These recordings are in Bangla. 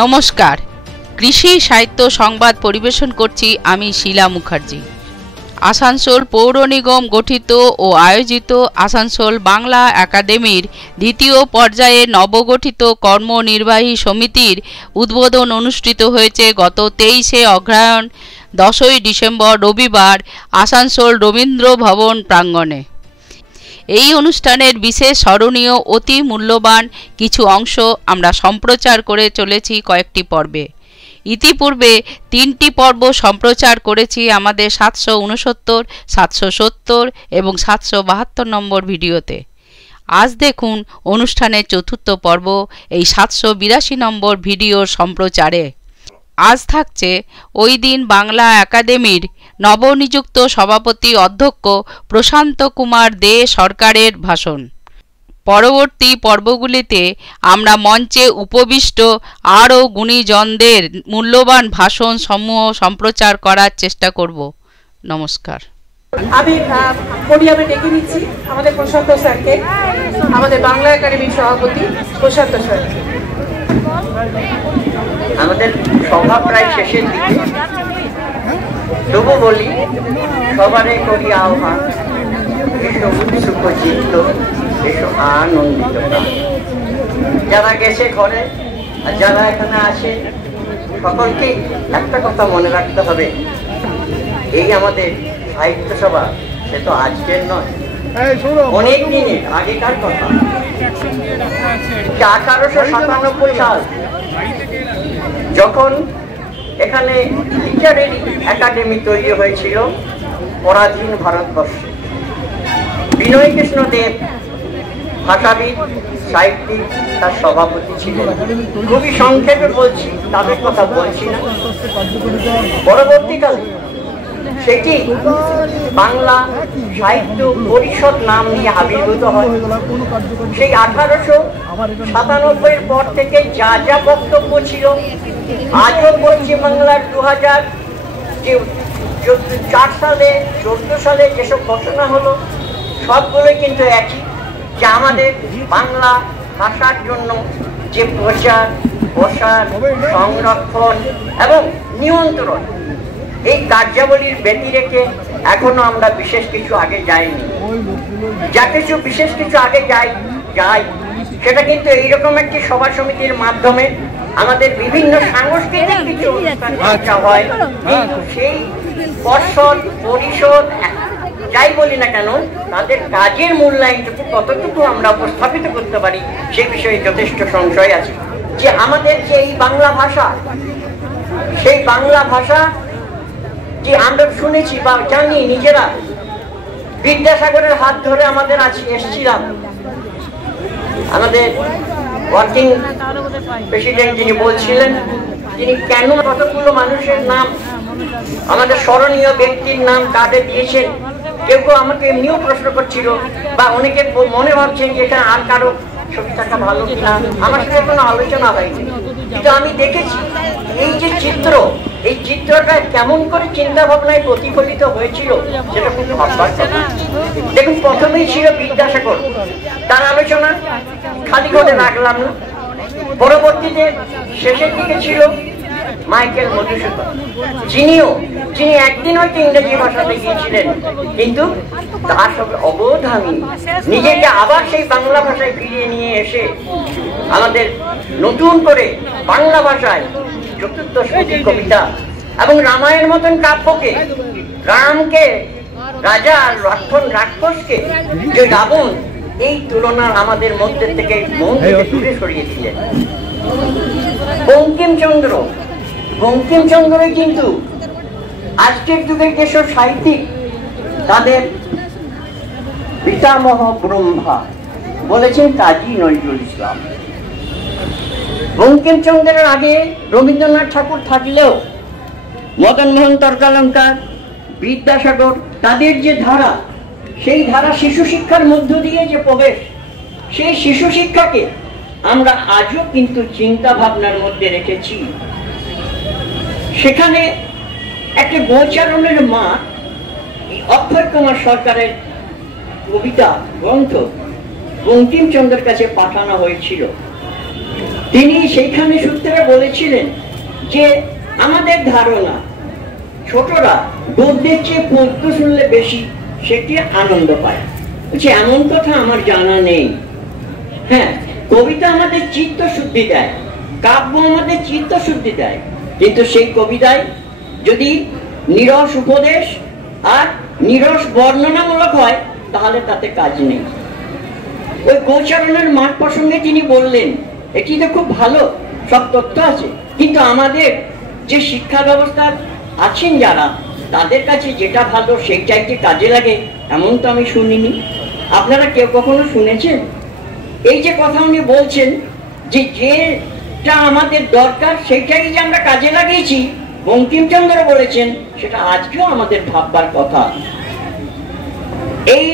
নমস্কার, কৃষি সাহিত্য সংবাদ পরিবেশন করছি আমি শিলা মুখার্জি। আসানসোল পৌর নিগম গঠিত ও আয়োজিত আসানসোল বাংলা একাডেমির দ্বিতীয় পর্যায়ে নবগঠিত কর্মনির্বাহী সমিতির উদ্বোধন অনুষ্ঠিত হয়েছে গত 23শে অগ্রহায়ণ 10ই ডিসেম্বর রবিবার আসানসোল রবীন্দ্র ভবন প্রাঙ্গণে। এই অনুষ্ঠানের বিশেষ স্মরণীয় অতি মূল্যবান কিছু অংশ আমরা সম্প্রচার করে চলেছি কয়েকটি পর্বে। ইতিপূর্বে 3টি পর্ব সম্প্রচার করেছি আমাদের 769, 770 এবং 772 নম্বর ভিডিওতে। আজ দেখুন অনুষ্ঠানের চতুর্থ পর্ব এই 782 নম্বর ভিডিওর সম্প্রচারে। আজ থাকছে ওই দিন বাংলা একাডেমির নবনিযুক্ত সভাপতি অধ্যক্ষ প্রশান্ত কুমার দে সরকারের ভাষণ। পরবর্তী পর্বগুলিতে আমরা মঞ্চে উপবিষ্ট আরও গুণীজনদের মূল্যবান ভাষণ সমূহ সম্প্রচার করার চেষ্টা করব। নমস্কার। আমি পোডিয়ামে ডেকে নিচ্ছি আমাদের প্রশান্ত স্যারকে, আমাদের বাংলা একাডেমির সভাপতি প্রশান্ত স্যার। আমাদের সভা প্রায় শেষের দিকে, তবু বলি সবারে করি আহ্বান, এসো উৎসুক চিত্ত, এসো আনন্দিত। যারা গেছে ঘরে আর যারা এখানে আছে সকলকে একটা কথা মনে রাখতে হবে, এই আমাদের সাহিত্য সভা সে তো আজকের নয়, অনেক দিনের আগেকার কথা। 1897 সাল যখন এখানে লিটারেরি একাডেমি তৈরি হয়েছিল পরাধীন ভারতবর্ষে, বিনয় কৃষ্ণ দেব ভাষাবিদ সাহিত্যিক তার সভাপতি ছিলেন। খুবই সংক্ষেপে বলছি, তাদের কথা বলছি না। পরবর্তীকালে সেটি বাংলা সাহিত্য পরিষদ নাম নিয়ে আবির্ভূত হয়। সেই 1897 পর থেকে যা যা বক্তব্য ছিল, আজও পশ্চিমবাংলার 2004 সালে 14 সালে যেসব ঘোষণা হলো সবগুলোই কিন্তু একই, যে আমাদের বাংলা ভাষার জন্য যে প্রচার প্রসার সংরক্ষণ এবং নিয়ন্ত্রণ, এই কার্যাবলীর ব্যতি রেখে এখনো আমরা বিশেষ কিছু আগে যাইনি। যা কিছু বিশেষ কিছু আগে যাই সেটা কিন্তু এইরকম একটি সভা সমিতির মাধ্যমে আমাদের বিভিন্ন সাংস্কৃতিক কিছু অনুষ্ঠান হয়, কিন্তু সেই পর্ষদ পরিষদ যাই বলি না কেন, তাদের কাজের মূল্যায়নটুকু কতটুকু আমরা উপস্থাপিত করতে পারি সে বিষয়ে যথেষ্ট সংশয় আছে। যে আমাদের যে এই বাংলা ভাষা, সেই বাংলা ভাষা যে আমরা শুনেছি বা জানি নিজেরা, বিদ্যাসাগরের হাত ধরে আমাদের এসেছিলাম। আমাদের ওয়ার্কিং প্রেসিডেন্ট যিনি বলছিলেন, তিনি কেন কতগুলো মানুষের নাম, আমাদের স্মরণীয় ব্যক্তির নাম কার্ডে দিয়েছেন। কেউ কেউ আমাকে এমনিও প্রশ্ন করছিল, বা অনেকে মনে ভাবছেন যে এখানে আর কারো ছবি থাকা ভালো কিনা। আমার সাথে কোনো আলোচনা হয়নি, কিন্তু আমি দেখেছি এই যে চিত্র, এই চিত্রটা কেমন করে চিন্তা ভাবনায় প্রতিফলিত হয়েছিল সেটা খুব ভাববার কথা। দেখুন, প্রথমেই ছিল বিদ্যাসাগর, তার আলোচনা খালি করে রাখলাম না। পরবর্তীতে শেষের দিকে ছিল মাইকেল মধুসূদন, যিনি একদিন হয়তো ইংরেজি ভাষাতে গিয়েছিলেন, কিন্তু তার সঙ্গে অবধানী নিজেকে আবার সেই বাংলা ভাষায় ফিরিয়ে নিয়ে এসে আমাদের নতুন করে বাংলা ভাষায় চতুর্দশপদী কবিতা এবং রামায়ণ মতন কাব্যকে, রামকে রাজা আর লক্ষণ রাক্ষসকে যে রাবণ, এই তুলনা আমাদের মধ্যে থেকে মন থেকে দূরে সরিয়ে দিলেন। বঙ্কিমচন্দ্রই কিন্তু আজকের যুগের যেসব সাহিত্যিক, তাদের পিতামহ ব্রহ্মা বলেছেন কাজী নজরুল ইসলাম। বঙ্কিমচন্দ্রের আগে রবীন্দ্রনাথ ঠাকুর থাকলেও মদনমোহন তর্কালঙ্কার, বিদ্যাসাগর, তাদের যে ধারা, সেই ধারা শিশু শিক্ষার মধ্য দিয়ে যে প্রবেশ, সেই শিশু শিক্ষাকে আমরা আজও কিন্তু চিন্তা ভাবনার মধ্যে রেখেছি। সেখানে একটা গোচারণের মা, অক্ষয় কুমার সরকারের কবিতা গ্রন্থ বঙ্কিমচন্দ্রের কাছে পাঠানো হয়েছিল। তিনি সেইখানে সূত্রে বলেছিলেন যে আমাদের ধারণা ছোটরা গদ্যের চেয়ে পদ্য শুনলে বেশি সেটি আনন্দ পায়। বলছে এমন কথা আমার জানা নেই। হ্যাঁ, কবিতা আমাদের চিত্ত শুদ্ধি দেয়, কাব্য আমাদের চিত্ত শুদ্ধি দেয়, কিন্তু সেই কবিতায় যদি নিরস উপদেশ আর নিরস বর্ণনামূলক হয় তাহলে তাতে কাজ নেই। ওই গোচারণের মাঠ প্রসঙ্গে তিনি বললেন এটি তো খুব ভালো, সব তথ্য আছে, কিন্তু আমাদের যে শিক্ষা ব্যবস্থা আছেন যারা, তাদের কাছে যেটা ভালো সেই চাইতে কাজে লাগে এমন তো আমি শুনিনি। আপনারা কেউ কখনো শুনেছেন? এই যে কথা উনি বলছেন যে যেটা আমাদের দরকার সেইটাই যে আমরা কাজে লাগিয়েছি, বঙ্কিমচন্দ্র বলেছেন, সেটা আজকেও আমাদের ভাববার কথা। এই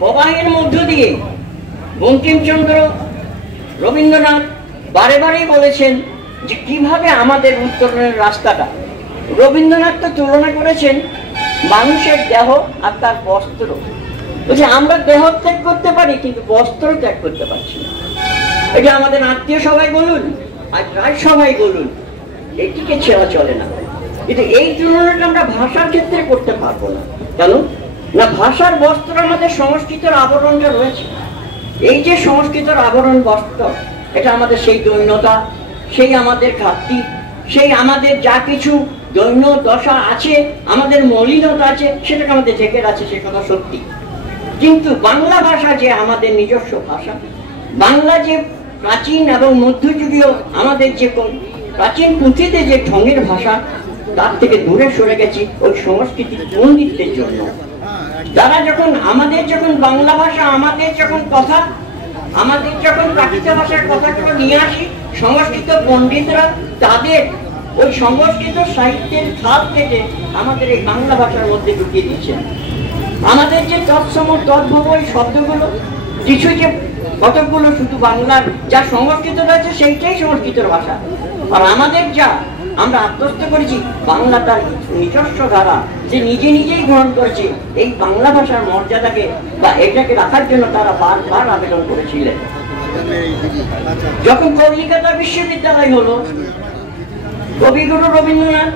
প্রবাহের মধ্য দিয়ে বঙ্কিমচন্দ্র, রবীন্দ্রনাথ বারে বারেই বলেছেন যে কিভাবে আমাদের উত্তরণের রাস্তাটা। রবীন্দ্রনাথ তো তুলনা করেছেন মানুষের দেহ আর তার বস্ত্র। বলছে আমরা দেহ ত্যাগ করতে পারি কিন্তু বস্ত্র ত্যাগ করতে পারছি না। এটা আমাদের আত্মীয় সবাই বলুন আর রায় সবাই বলুন, এটিকে ছেড়া চলে না। কিন্তু এই তুলনাটা আমরা ভাষার ক্ষেত্রে করতে পারবো না। কেন না, ভাষার বস্ত্র আমাদের সংস্কৃতের আবরণটা রয়েছে। এই যে সংস্কৃতের আবরণ বস্ত্র, এটা আমাদের সেই দৈন্যতা, সেই আমাদের ঘাটতি, সেই আমাদের যা কিছু দৈন্য দশা আছে, আমাদের মলিনতা আছে, সেটাকে আমাদের ঢেকে আছে, সে কথা সত্যি। কিন্তু বাংলা ভাষা যে আমাদের নিজস্ব ভাষা, বাংলা যে প্রাচীন এবং মধ্যযুগীয় আমাদের যে প্রাচীন পুঁথিতে যে ঢঙের ভাষা, তার থেকে দূরে সরে গেছি ওই সংস্কৃতি পণ্ডিতদের জন্য। তারা যখন আমাদের যখন বাংলা ভাষা, আমাদের যখন কথা, আমাদের যখন প্রাকৃত ভাষার কথাগুলো নিয়ে আসি, সংস্কৃত পণ্ডিতরা তাদের ওই সংস্কৃত সাহিত্যের খাত থেকে আমাদের এই বাংলা ভাষার মধ্যে ঢুকিয়ে দিচ্ছেন। আমাদের যে তৎসম তদ্ভব ওই শব্দগুলো, কিছু যে কতকগুলো শুধু বাংলার যা সংস্কৃত রয়েছে সেইটাই সংস্কৃতের ভাষা, আর আমাদের যা আমরা আত্মস্থ করেছি বাংলা তার নিজস্ব ধারা, যে নিজে নিজেই গ্রহণ করেছে, এই বাংলা ভাষার মর্যাদাকে বা এটাকে রাখার জন্য তারা বারবার আবেদন করেছিলেন। যখন কলকাতা বিশ্ববিদ্যালয় হলো, কবিগুরু রবীন্দ্রনাথ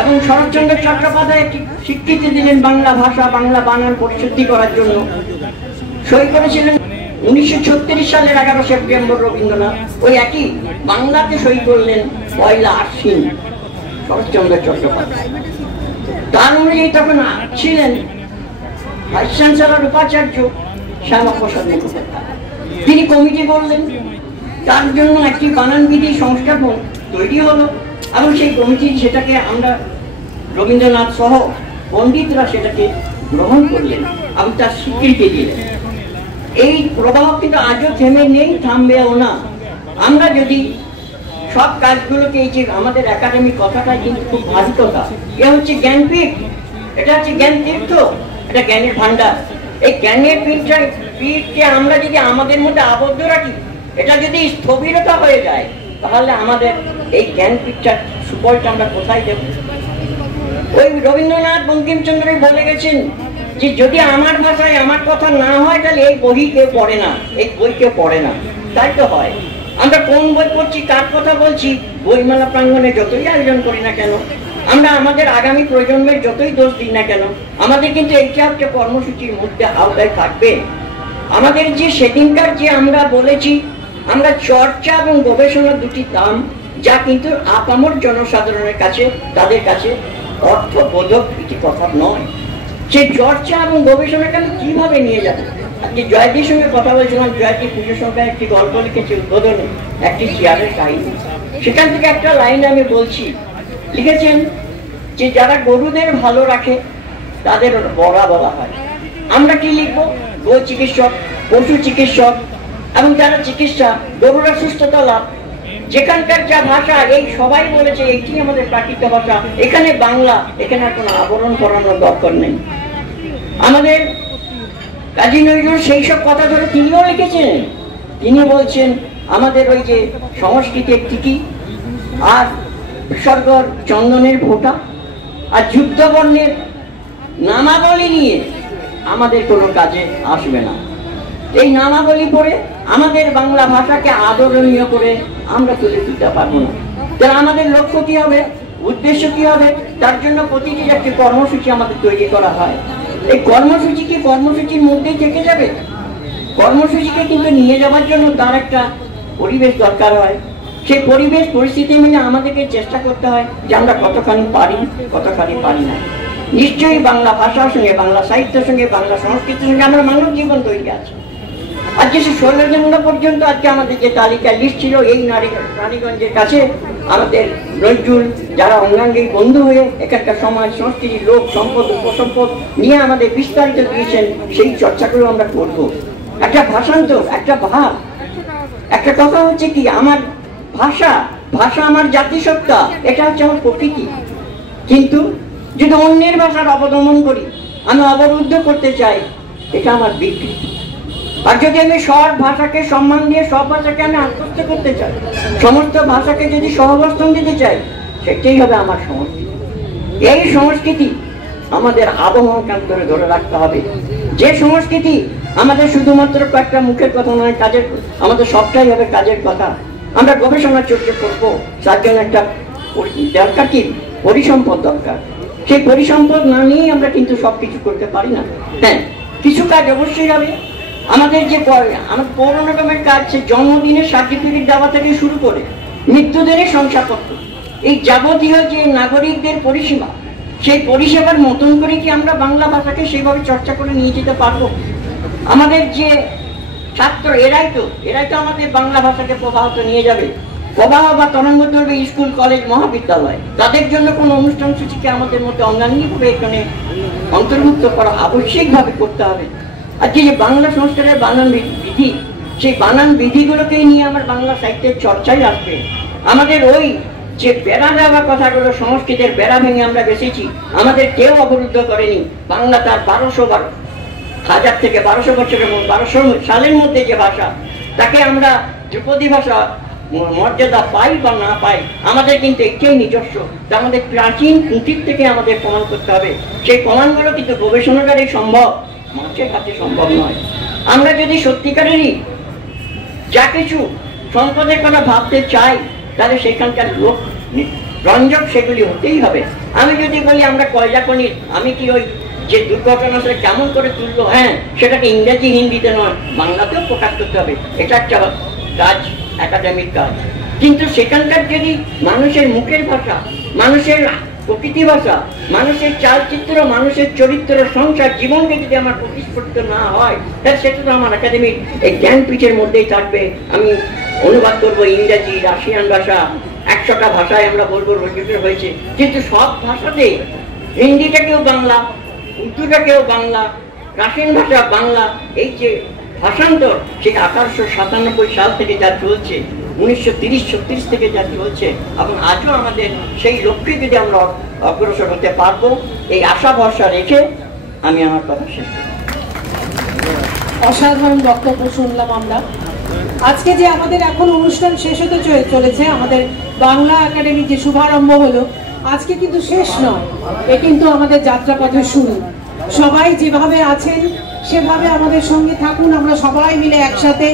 এবং শরৎচন্দ্র চট্টোপাধ্যায় একটি স্বীকৃতি দিলেন বাংলা ভাষা, বাংলা বানান পরিশুদ্ধি করার জন্য। সই করেছিলেন 1936 সালের 11 সেপ্টেম্বর রবীন্দ্রনাথ। ওই একই বাংলাতে সই করলেন 1 আশ্বিন শরৎচন্দ্র চট্টোপাধ্যায়। তার অনুযায়ী তখন ছিলেন ভাইস চ্যান্সেলর উপাচার্য শ্যামাপ্রসাদ মুখোপাধ্যায়। তিনি কমিটি করলেন, তার জন্য একটি বানানবিধি সংস্থাপন তৈরি হলো, এবং সেই কমিটি সেটাকে আমরা রবীন্দ্রনাথ সহ পণ্ডিতরা সেটাকে গ্রহণ করলেন এবং তার স্বীকৃতি দিলেন। এই প্রবাহ কিন্তু আজও থেমে নেই, থামবেও না। আমরা যদি সব কাজগুলোকে, এই যে আমাদের একাডেমিক কথাটা কিন্তু খুব ভারী কথা, এ হচ্ছে জ্ঞানপীঠ, এটা হচ্ছে জ্ঞান তীর্থ, এটা জ্ঞানের ভান্ডার। এই জ্ঞানের পীঠকে আমরা যদি আমাদের মধ্যে আবদ্ধ রাখি, এটা যদি স্থবিরতা হয়ে যায়, তাহলে আমাদের এই জ্ঞানপীঠটার সুফলটা আমরা কোথায় দেব? ওই রবীন্দ্রনাথ বঙ্কিমচন্দ্রই বলে গেছেন যে যদি আমার ভাষায় আমার কথা না হয় তাহলে এই বই কেউ পড়ে না, এই বই কেউ পড়ে না। তাই তো হয়, আমরা কোন বই পড়ছি, কার কথা বলছি, বইমেলা প্রাঙ্গণে যতই আয়োজন করি না কেন, আমরা আমাদের আগামী প্রজন্মের যতই দোষ দিই না কেন, আমাদের কিন্তু এইটা হচ্ছে কর্মসূচির মধ্যে আওতায় থাকবে। আমাদের যে সেদিনকার যে আমরা বলেছি, আমরা চর্চা এবং গবেষণার দুটি দাম, যা কিন্তু আপামর জনসাধারণের কাছে, তাদের কাছে অর্থবোধক একটি কথা নয়। সেই চর্চা এবং গবেষণাকে আমি কিভাবে নিয়ে যাবো? আজকে জয়দির সঙ্গে কথা বলছিলাম, জয়দি পুজোর সংখ্যায় একটি গল্প লিখেছে, উদ্বোধনে একটি চেয়ারের কাহিনী। সেখান থেকে একটা লাইন আমি বলছি, লিখেছেন যে যারা গরুদের ভালো রাখে তাদের বড়া বলা হয়। আমরা কি লিখবো? গো চিকিৎসক, পশু চিকিৎসক, এবং যারা চিকিৎসা, গরুরা সুস্থতা লাভ। যেখানকার যা ভাষা, এই সবাই বলেছে এইটি আমাদের প্রাকৃত ভাষা, এখানে বাংলা, এখানে কোনো আবরণ করানোর দরকার নেই। আমাদের কাজী নজরুল সেই সব কথা ধরে তিনিও লিখেছেন। তিনি বলছেন আমাদের ওই যে সংস্কৃতির টিকি আর বিসর্গর চন্দনের ফোঁটা আর যুদ্ধবর্ণের নামাবলী নিয়ে আমাদের কোনো কাজে আসবে না। এই নামাবলী পড়ে আমাদের বাংলা ভাষাকে আদরণীয় করে আমরা তুলে তুলতে পারবো না। তাহলে আমাদের লক্ষ্য কি হবে, উদ্দেশ্য কি হবে? তার জন্য প্রতিটি একটি কর্মসূচি আমাদের তৈরি করা হয়। এই কর্মসূচি কি কর্মসূচির মধ্যেই থেকে যাবে? কর্মসূচিকে কিন্তু নিয়ে যাওয়ার জন্য তার একটা পরিবেশ দরকার হয়। সেই পরিবেশ পরিস্থিতি মিলে আমাদেরকে চেষ্টা করতে হয় যে আমরা কতখানি পারি, কতখানি পারি না। নিশ্চয়ই বাংলা ভাষার সঙ্গে, বাংলা সাহিত্যের সঙ্গে, বাংলা সংস্কৃতির সঙ্গে আমরা মানব জীবন তৈরি আছে। আজকে সে 16 জানুয়ারি পর্যন্ত আজকে আমাদের যে তালিকা লিস্ট ছিল, এই রানীগঞ্জের কাছে আমাদের নজরুল যারা অঙ্গাঙ্গিক বন্ধু হয়ে এখানকার সমাজ সংস্কৃতি, লোক সম্পদ, উপসম্পদ নিয়ে আমাদের বিস্তারিত দিয়েছেন, সেই চর্চাগুলো আমরা করব। একটা ভাষান্তর, একটা ভাব, একটা কথা হচ্ছে কি, আমার ভাষা, ভাষা আমার জাতিসত্তা, এটা হচ্ছে আমার প্রকৃতি। কিন্তু যদি অন্যের ভাষার অবদমন করি, আমি অবরুদ্ধ করতে চাই, এটা আমার বিকৃতি। আর যদি আমি সব ভাষাকে সম্মান দিয়ে সব ভাষাকে আমি আত্মস্থ করতে চাই, সমস্ত ভাষাকে যদি সহাবস্থান দিতে চাই, সেটাই হবে আমার সংস্কৃতি। এই সংস্কৃতি আমাদের আবহাওয়াকে ধরে রাখতে হবে। যে সংস্কৃতি আমাদের শুধুমাত্র কয়েকটা মুখের কথা নয়, কাজের, আমাদের সবটাই হবে কাজের কথা। আমরা গবেষণা চর্চা করবো, তার জন্য একটা দরকার কি, পরিসম্পদ দরকার। সেই পরিসম্পদ না নিয়ে আমরা কিন্তু সবকিছু করতে পারি না। হ্যাঁ, কিছু কাজ অবশ্যই হবে। আমাদের যে আমাদের পৌর নিগমের কাজ, সে জন্মদিনের সার্টিফিকেট দেওয়া থেকে শুরু করে মৃত্যুদিনের শংসাপত্র, এই যাবতীয় যে নাগরিকদের পরিষেবা, সেই পরিষেবার মতন করে কি আমরা বাংলা ভাষাকে সেইভাবে চর্চা করে নিয়ে যেতে পারবো? আমাদের যে ছাত্র, এরাই তো আমাদের বাংলা ভাষাকে প্রবাহিত নিয়ে যাবে, প্রবাহ বা তরঙ্গ ধরবে স্কুল, কলেজ, মহাবিদ্যালয়। তাদের জন্য কোনো অনুষ্ঠান সূচিকে আমাদের মধ্যে অঙ্গাঙ্গিকভাবে এখানে অন্তর্ভুক্ত করা আবশ্যিকভাবে করতে হবে। আর যে বাংলা সংস্কারের বানান বিধি, সেই বানান বিধিগুলোকেই নিয়ে আমার বাংলা সাহিত্যের চর্চাই আসবে। আমাদের ওই যে বেড়া দেওয়া কথাগুলো, সংস্কৃতের বেড়া ভেঙে আমরা বেসেছি, আমাদের কেউ অবরুদ্ধ করেনি। বাংলা তার 1000 থেকে 1200 বছরের 1200 সালের মধ্যে যে ভাষা, তাকে আমরা ধ্রুপদী ভাষা মর্যাদা পাই বা না পাই, আমাদের কিন্তু এটাই নিজস্ব। তা আমাদের প্রাচীন পুঁথির থেকে আমাদের প্রমাণ করতে হবে। সেই প্রমাণগুলো কিন্তু গবেষণাগারে সম্ভব, মানুষের কাছে সম্ভব নয়। আমরা যদি সত্যিকারেরই যা কিছু সম্পদের কথা ভাবতে চাই, তাহলে সেখানকার লোক রঞ্জক সেগুলি হতেই হবে। আমি যদি বলি আমরা কয়লা খনি, আমি কি ওই যে দুর্ঘটনা সেটা কেমন করে তুললো, হ্যাঁ, সেটাকে ইংরেজি হিন্দিতে নয়, বাংলাতেও প্রকাশ করতে হবে। এটা একটা কাজ, একাডেমিক কাজ। কিন্তু সেখানকার যদি মানুষের মুখের ভাষা, মানুষের প্রকৃতি ভাষা, মানুষের চালচিত্র, মানুষের চরিত্র, সংসার, জীবনকে যদি আমার প্রতিস্ফুটিত না হয়, তাহলে সেটা তো আমার একাডেমিক এই জ্ঞানপীঠের মধ্যেই থাকবে। আমি অনুবাদ করবো ইংরেজি, রাশিয়ান ভাষা, 100টা ভাষায় আমরা বলবো রচিত হয়েছে, কিন্তু সব ভাষাতেই হিন্দিটাকেও বাংলা, উর্দুটাকেও বাংলা, রাশিয়ান ভাষা বাংলা, এই যে ভাষান্তর, সেই 1897 সাল থেকে যা চলছে, 1930-36 থেকে যা চলছে, এবং আজও আমাদের সেই লক্ষ্যে যদি আমরা অগ্রসর হতে পারবো, এই আশা ভরসা রেখে আমি আমার কথা শেষ করি। অসাধারণ বক্তব্য শুনলাম আমরা। আজকে যে আমাদের এখন অনুষ্ঠান শেষ হতে চলেছে, আমাদের বাংলা একাডেমি যে শুভারম্ভ হলো, আজকে কিন্তু শেষ নয়, এ কিন্তু আমাদের যাত্রাপথের শুরু। সবাই যেভাবে আছেন সেভাবে আমাদের সঙ্গে থাকুন, আমরা সবাই মিলে একসাথে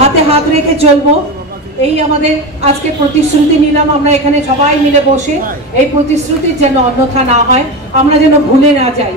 হাতে হাত রেখে চলবো। এই আমাদের আজকে প্রতিশ্রুতি নিলাম আমরা এখানে সবাই মিলে বসে, এই প্রতিশ্রুতির যেন অন্যথা না হয়, আমরা যেন ভুলে না যাই।